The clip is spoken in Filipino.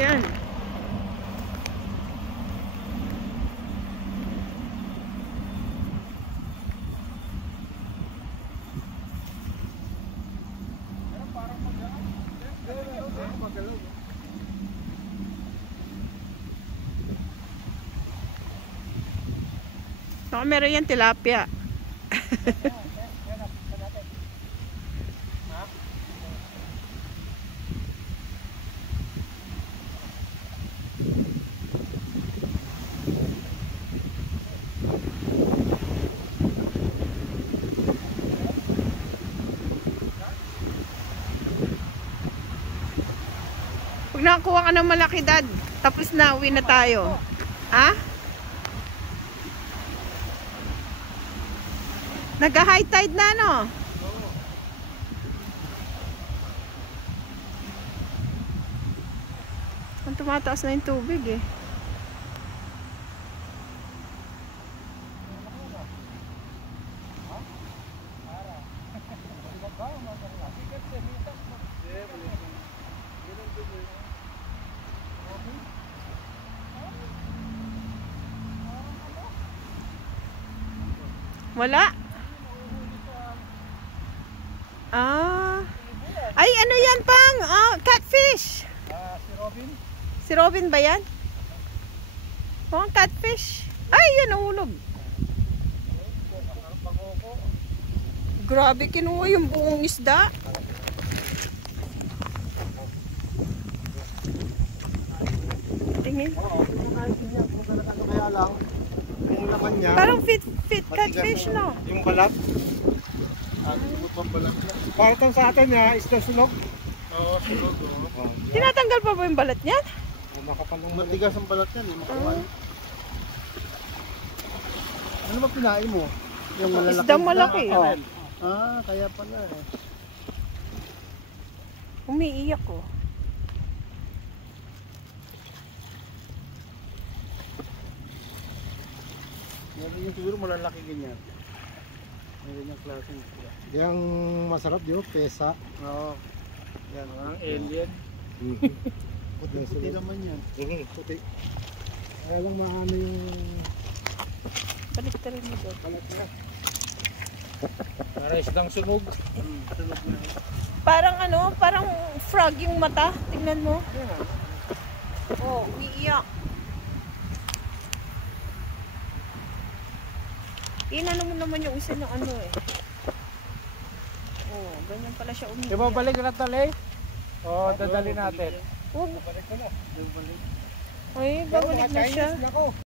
Yan. Baka meron yan tilapia. Pag nakakuha ka ng malaki, Dad, tapos na, uwi na tayo. Ha? Nag-high tide na, no? Ang tumataas na yung tubig, eh. Wala. Ay, ano yan, Pang? Catfish. Si Robin. Si Robin ba yan? Catfish. Ay, yan, nahulog. Grabe, kinuha yung buong isda. Tingin. Kaya lang, yung laman niya. Parang fit catfish, no? Yung balat. Parang sa atin niya, isda sunog. Oo, sunog. Tinatanggal pa ba yung balat niyan? Matigas ang balat niyan. Ano ba pinain mo? Yung malalaki. Isdang malaki. Kaya pala eh. Umiiyak ko. Meron yung siguro malalaki ganyan. Meron yung klaseng isda. Yung masarap di ba? Pesa. Oo. Yan. Ang alien. Puti naman yan. Puti. Kaya lang maano yung... Balik ka rin mo doon. Balat niya. Para isdang sunog. Sunog na. Parang ano, parang frog yung mata. Tingnan mo. Oh, umiiyak. Inano mo naman yung isa ng ano eh. Oh, ganyan pala siya umiiyak. Ibabalik na tali? Oo, dadali natin. Oh, Balik ko mo. ay, babalik na siya.